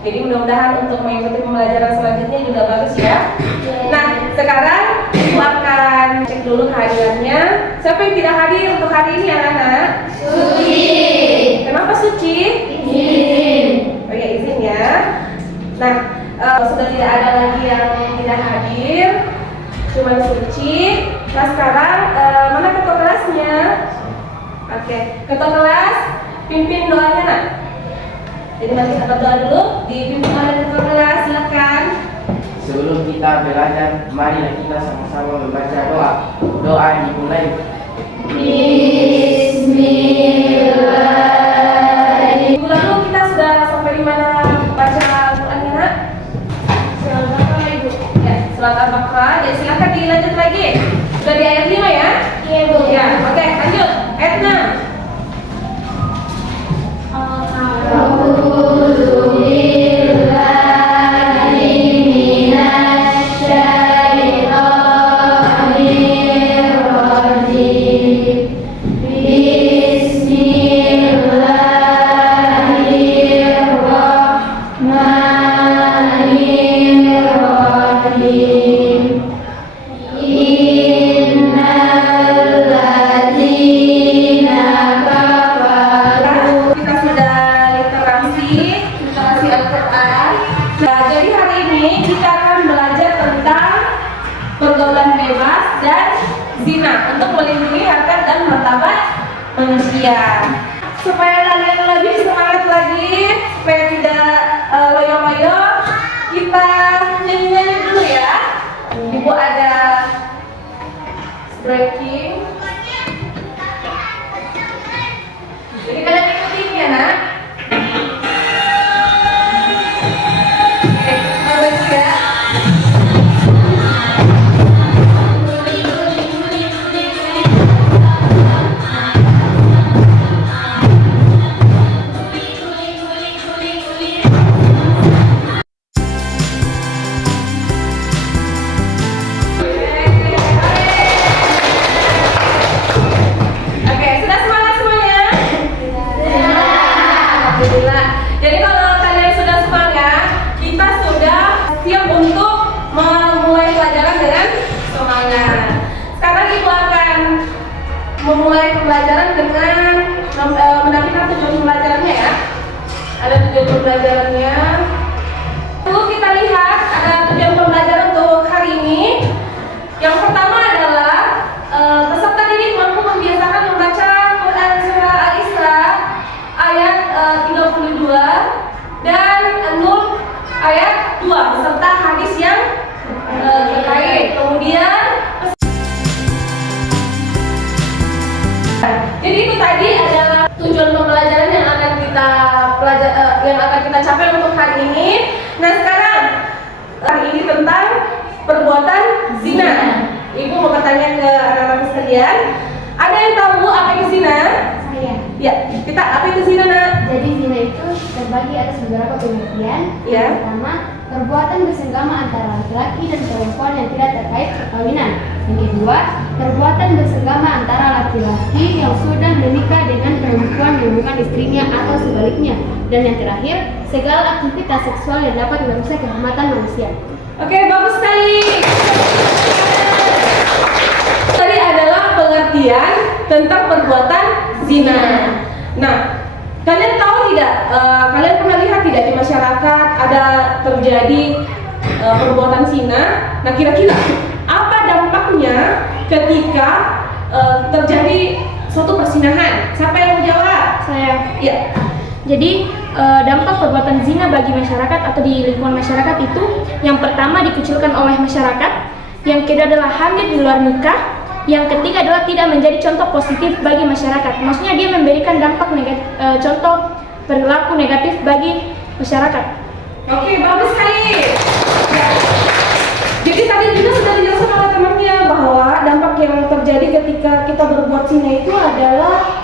Jadi mudah-mudahan untuk mengikuti pembelajaran selanjutnya juga bagus ya. Nah, sekarang Ibu akan cek dulu kehadirannya. Siapa yang tidak hadir untuk hari ini anak-anak? Suci. Kenapa Suci? Izin. Oh ya, izin ya. Nah, sudah tidak ada lagi yang tidak hadir, cuma Suci. Nah sekarang mana ketua kelasnya? Oke, ketua kelas pimpin doanya nak. Jadi mari kita berdoa dulu, dipimpin oleh ketua kelas, silakan. Sebelum kita belajar, marilah kita sama-sama membaca doa. Doa dimulai. Bismillahirrahmanirrahim. Minggu lalu kita sudah sampai di mana baca Al-Qur'annya nak? Surat Al-Baqarah Ibu. Ya, surat Al-Baqarah. Jadi silakan dilanjut lagi. Sudah di ayat 5 ya? Iya Bu. Ya, oke, lanjut. Ayat 6. Pergaulan bebas dan zina untuk melindungi harkat dan martabat manusia. Supaya kalian lebih semangat lagi, supaya tidak loyo-loyo, kita nyanyi-nyanyi dulu ya. Ibu ada breaking. Jadi kalian ikutin ya nak. Bagus ya. Jadi kalau kalian sudah semangat, kita sudah siap untuk memulai pelajaran dengan semangat. Sekarang Ibu akan memulai pembelajaran dengan menampilkan tujuan pembelajarannya ya. Ada tujuan pembelajarannya. Lalu kita lihat ada tujuan pembelajaran untuk hari ini. Yang pertama adalah peserta didik mampu membiasakan membaca Quran Surah Al-Isra ayat 32 dan An-Nur ayat 2 beserta hadis yang terkait. Kemudian jadi itu tadi adalah tujuan pembelajaran yang akan kita capai untuk hari ini. Nah sekarang hari ini tentang perbuatan zina. Ibu mau bertanya ke anak-anak sekalian, ada yang tahu apa itu zina? Saya. Ya, kita apa itu zina nak? Jadi zina itu terbagi atas beberapa pengertian. Ya. Yang pertama, perbuatan bersenggama antara laki-laki dan perempuan yang tidak terkait perkawinan. Yang kedua, perbuatan bersenggama antara laki-laki yang sudah menikah dengan perempuan yang bukan istrinya atau sebaliknya. Dan yang terakhir, segala aktivitas seksual yang dapat merusak kehormatan manusia. Oke, bagus sekali. Tadi adalah pengertian tentang perbuatan zina. Nah, kalian tahu tidak? Kalian pernah lihat tidak di masyarakat ada terjadi perbuatan zina? Nah, kira-kira apa dampaknya ketika terjadi suatu persinahan? Siapa yang mau jawab? Saya. Ya. Jadi dampak perbuatan zina bagi masyarakat atau di lingkungan masyarakat itu yang pertama dikucilkan oleh masyarakat, yang kedua adalah hamil di luar nikah, yang ketiga adalah tidak menjadi contoh positif bagi masyarakat. Maksudnya dia memberikan dampak negatif, contoh perilaku negatif bagi masyarakat. Oke, bagus sekali. Ya. Jadi tadi juga sudah dijelaskan oleh temannya bahwa dampak yang terjadi ketika kita berbuat zina itu adalah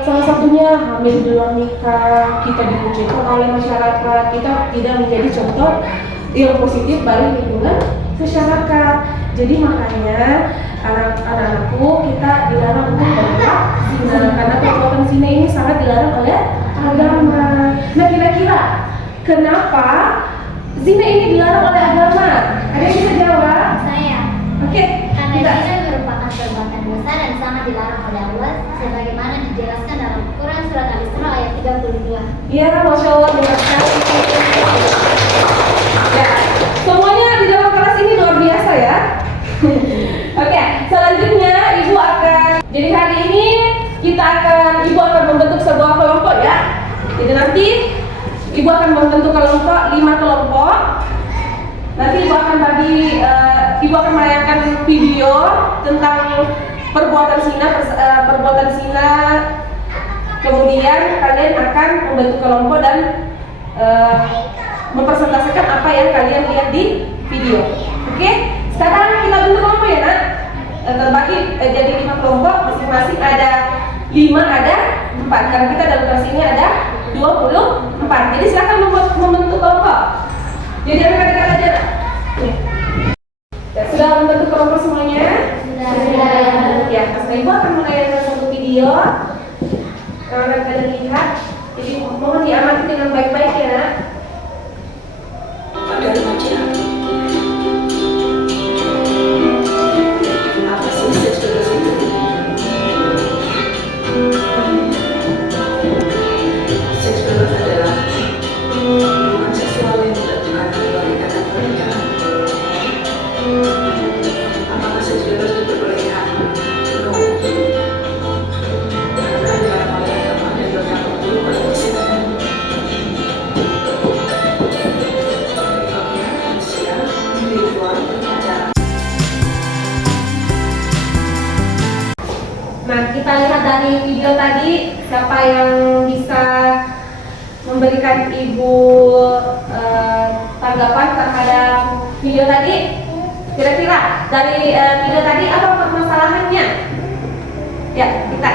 salah satunya hamil di luar nikah, kita dikucilkan oleh masyarakat, kita tidak menjadi contoh yang positif bagi lingkungan masyarakat. Jadi makanya anak-anakku kita dilarang untuk berbuat zina karena perbuatan zina ini sangat dilarang oleh agama. Nah kira-kira kenapa zina ini dilarang oleh agama? Ada yang bisa jawab? Saya. Oke, Karena kita. zina merupakan perbuatan dosa dan sangat dilarang oleh Allah sebagaimana dijelaskan dalam Quran surat Al-Isra ayat 32. Ya, Masya Allah, benar sekali. Ya, semuanya di dalam kelas ini luar biasa ya. Oke, selanjutnya Ibu akan, jadi hari ini Ibu akan membentuk sebuah kelompok ya. Jadi nanti Ibu akan membentuk kelompok 5 kelompok. Nanti Ibu akan menayangkan video tentang perbuatan zina. Kemudian kalian akan membentuk kelompok dan mempresentasikan apa yang kalian lihat di video. Oke? Sekarang kita bentuk kelompok ya, Nak. Terbagi jadi 5 kelompok, masing-masing ada 5, ada 4. Karena kita dalam kelas ini ada 24. Jadi silakan membentuk kelompok. Jadi anak-anak aja. Ya, sudah membentuk kelompok semuanya? Sudah. Ya, Ibu akan menayangkan satu video. Kalau kalian lihat, jadi mohon diamati dengan baik-baik ya. Pada remaja, apa sih seks bebas itu? Seks bebas adalah hubungan seksual yang dilakukan di luar ikatan pernikahan. Apakah seks bebas diperbolehkan? No. Karena dilarang oleh agama dan bertanggung jawab pada kesehatan. Manusia, individual, berpacaran. Nah, kita lihat dari video tadi, siapa yang bisa memberikan Ibu tanggapan terhadap video tadi? Kira-kira dari video tadi apa permasalahannya? Ya, kita.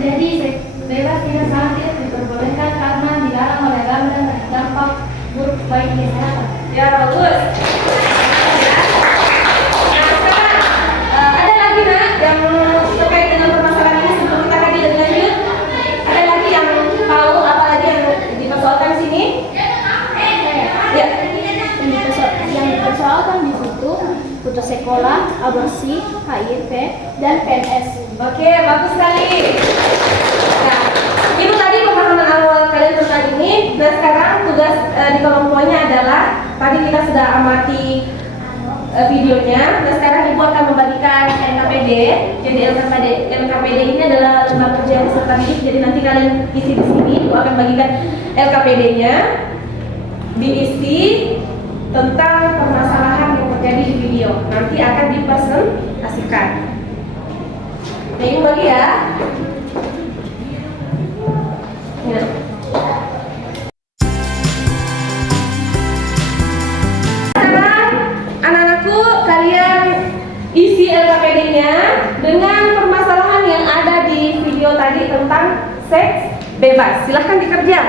Jadi seks bebas tidak sangat tidak diperbolehkan karena dilarang oleh agama dan berdampak buruk bagi kesehatan. Ya, bagus. Ya. Nah, sekarang ada lagi Nak yang terkait dengan permasalahan ini sebelum kita kaji lebih lanjut. Ada lagi yang tahu apa lagi yang dipersoalkan di sini? Ya. Yang dipersoalkan di situ putus sekolah, aborsi, HIV, dan PNS. Oke, bagus sekali. Nah, itu tadi pemahaman awal kalian tentang ini. Dan sekarang tugas di kelompoknya adalah tadi kita sudah amati videonya. Dan sekarang Ibu akan membagikan LKPD. Jadi LKPD ini adalah lembar kerja peserta didik. Jadi nanti kalian isi di sini. Ibu akan bagikan LKPD-nya. Diisi tentang permasalahan yang terjadi di video. Nanti akan dipresentasikan. Nah, Ibu bagi ya. Ya. Sekarang anak-anakku, kalian isi LKPD-nya dengan permasalahan yang ada di video tadi tentang seks bebas. Silahkan dikerja.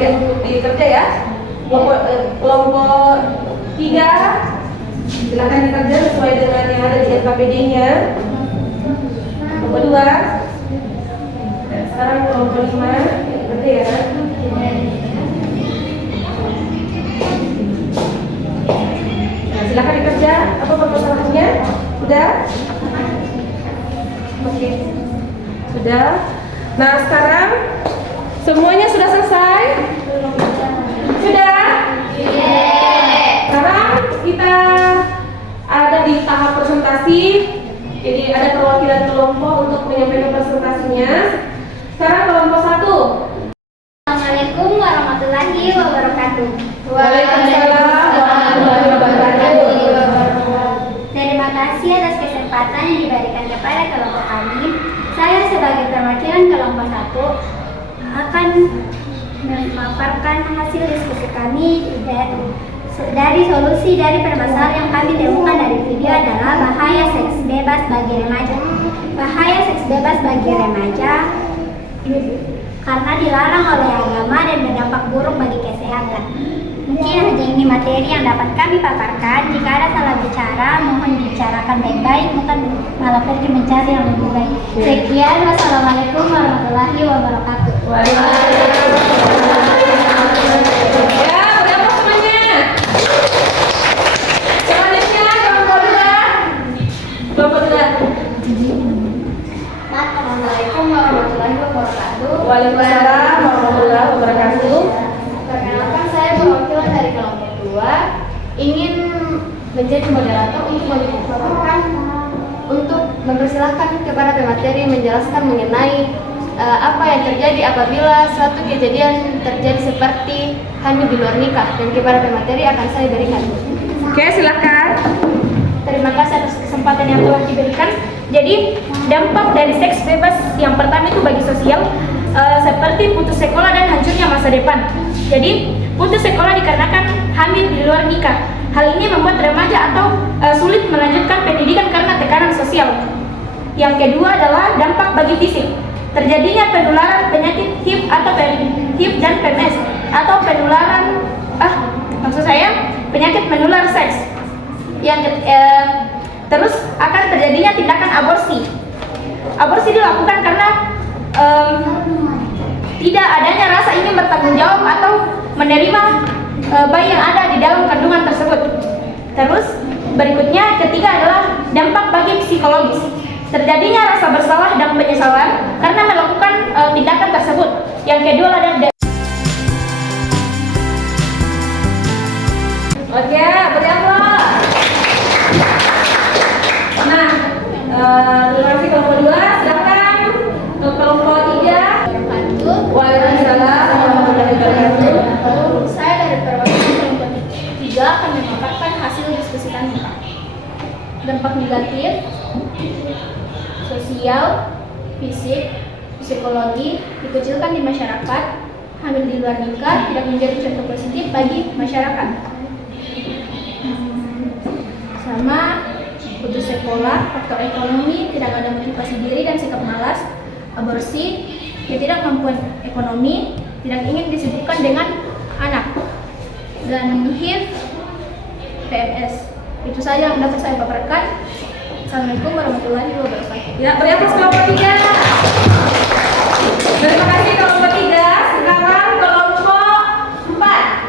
Ya, dikerja ya. Kelompok 3 silakan dikerja sesuai dengan yang ada di LKPD-nya. Kelompok 2. Dan sekarang kelompok 5 kerja ya. Nah, silakan dikerja. Apa permasalahannya? Sudah? Oke. Sudah. Nah, sekarang semuanya sudah selesai? Sudah? Sekarang kita ada di tahap presentasi. Jadi ada perwakilan kelompok untuk menyampaikan presentasinya. Sekarang kelompok 1. Assalamualaikum warahmatullahi wabarakatuh. Waalaikumsalam warahmatullahi wabarakatuh. Terima kasih atas kesempatan yang diberikan kepada kelompok kami. Saya sebagai perwakilan kelompok 1 akan memaparkan hasil diskusi kami dari solusi dari permasalahan yang kami temukan dari video adalah bahaya seks bebas bagi remaja. Bahaya seks bebas bagi remaja karena dilarang oleh agama dan berdampak buruk bagi kesehatan. Mungkin hanya ini materi yang dapat kami paparkan. Jika ada salah bicara, mohon dibicarakan baik-baik, bukan malah pergi mencari yang lebih baik. Sekian, wassalamualaikum warahmatullahi wabarakatuh. Ya, berapa semuanya? Selanjutnya kelompok 2. Kelompok 2. Assalamualaikum warahmatullahi wabarakatuh. Waalaikumsalam warahmatullahi wabarakatuh. Perkenalkan, saya perwakilan dari kelompok 2 ingin menjadi moderator untuk mempersilahkan kepada pemateri menjelaskan mengenai apa yang terjadi apabila suatu kejadian terjadi seperti hamil di luar nikah, dan kepada pemateri akan saya berikan. Oke, silakan. Terima kasih atas kesempatan yang telah diberikan. Jadi, dampak dari seks bebas yang pertama itu bagi sosial seperti putus sekolah dan hancurnya masa depan. Jadi, putus sekolah dikarenakan hamil di luar nikah. Hal ini membuat remaja atau sulit melanjutkan pendidikan karena tekanan sosial. Yang kedua adalah dampak bagi fisik. Terjadinya penularan penyakit HIV atau HIV dan PMS atau penyakit menular seks. Terus akan terjadinya tindakan aborsi. Aborsi dilakukan karena tidak adanya rasa ingin bertanggung jawab atau menerima bayi yang ada di dalam kandungan tersebut. Terus berikutnya ketiga adalah dampak bagi psikologis. Terjadinya rasa bersalah dan penyesalan karena melakukan tindakan tersebut. Yang kedua adalah Oke, berialah. Nah, terima kasih kelompok 2. Silakan ke kelompok 3. Waalaikumsalam warahmatullahi wabarakatuh. Saya dari perwakilan kelompok 3 akan memaparkan hasil diskusi kami. Dampak negatif, sosial, fisik, psikologi dikucilkan di masyarakat. Hamil di luar nikah tidak menjadi contoh positif bagi masyarakat. Sama putus sekolah, faktor ekonomi, tidak ada motivasi diri dan sikap malas, aborsi, ketidakmampuan ekonomi, tidak ingin disibukkan dengan anak, dan HIV, PMS. Itu saja yang dapat saya paparkan. Assalamualaikum warahmatullahi wabarakatuh. Ya, berialah kelompok 3. Terima kasih kelompok 3. Sekarang kelompok 4.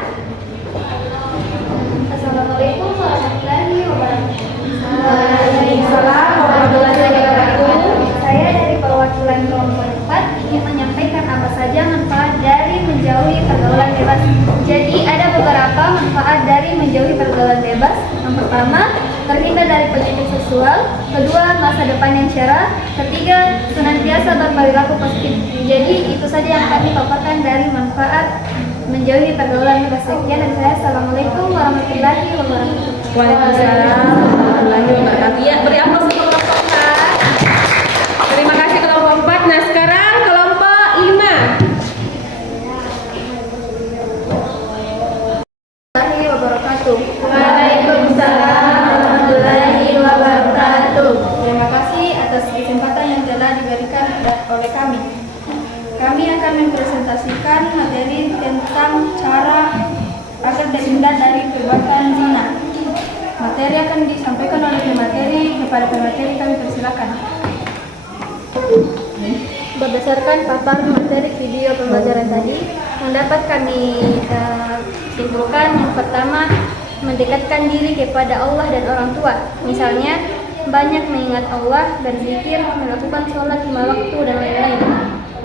Assalamualaikum warahmatullahi wabarakatuh. Waalaikumsalam warahmatullahi wabarakatuh. Saya dari perwakilan kelompok 4 ingin menyampaikan apa saja manfaat dari menjauhi pergaulan bebas. Jadi ada beberapa manfaat dari menjauhi pergaulan bebas. Yang pertama, terhindar dari penyakit seksual. Kedua, masa depan yang cerah. Ketiga, senantiasa berperilaku positif. Jadi itu saja yang kami paparkan dari manfaat menjauhi pergaulan bebas. Sekian dari saya. Assalamualaikum warahmatullahi wabarakatuh. Waalaikumsalam warahmatullahi wabarakatuh. Ya, beri aplaus untuk kelompok 4. Terima kasih kelompok 4. Nah, sekarang kelompok 5. Warahmatullahi wabarakatuh. Waalaikumsalam warahmatullahi wabarakatuh. Terima kasih atas kesempatan yang telah diberikan oleh kami. Kami akan mempresentasikan materi tentang cara agar terhindar dari perbuatan zina. Materi akan disampaikan oleh pemateri. Kepada pemateri kami persilakan. Berdasarkan paparan materi video pembelajaran tadi, yang dapat kami simpulkan, yang pertama, mendekatkan diri kepada Allah dan orang tua. Misalnya, banyak mengingat Allah, berzikir, melakukan sholat 5 waktu, dan lain-lain.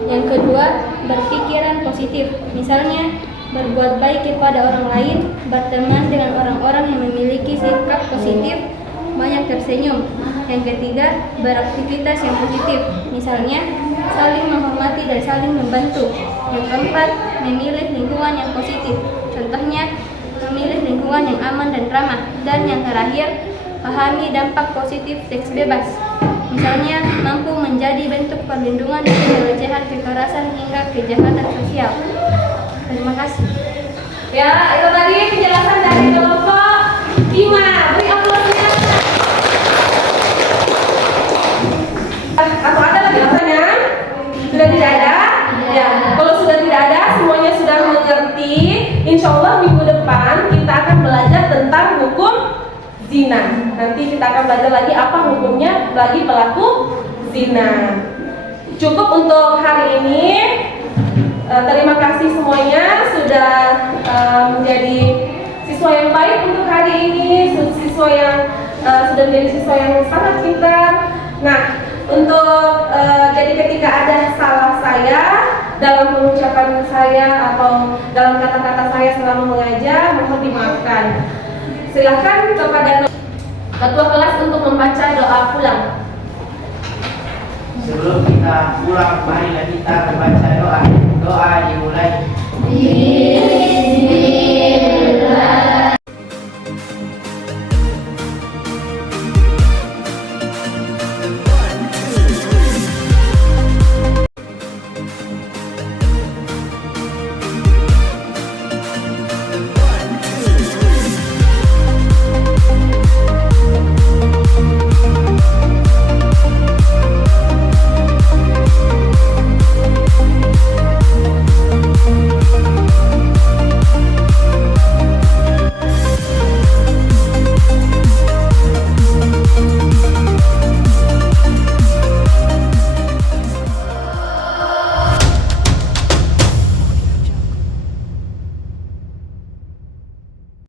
Yang kedua, berpikiran positif. Misalnya, berbuat baik kepada orang lain, berteman dengan orang-orang yang memiliki sikap positif, banyak tersenyum. Yang ketiga, beraktivitas yang positif. Misalnya, saling menghormati dan saling membantu. Yang keempat, memilih lingkungan yang positif. Contohnya, memilih lingkungan yang aman dan ramah. Dan yang terakhir, pahami dampak positif seks bebas. Misalnya, mampu menjadi bentuk perlindungan dari pelecehan, kekerasan, hingga kejahatan sosial. Terima kasih. Ya, itu tadi penjelasan dari kelompok 5. Beri aplausnya. Atau ada lagi pertanyaan? Sudah tidak ada? Ya, kalau sudah tidak ada, semuanya sudah mengerti. Insya Allah minggu depan kita akan belajar tentang hukum zina. Nanti kita akan belajar lagi apa hukumnya bagi pelaku zina. Cukup untuk hari ini. Terima kasih semuanya sudah menjadi siswa yang baik untuk hari ini, siswa yang sudah menjadi siswa yang sangat pintar. Nah, untuk jadi ketika ada salah saya dalam pengucapan saya atau dalam kata-kata saya selama mengajar, mohon dimaafkan. Silakan kepada ketua kelas untuk membaca doa pulang. Sebelum kita pulang, marilah kita membaca doa. Doa dimulai.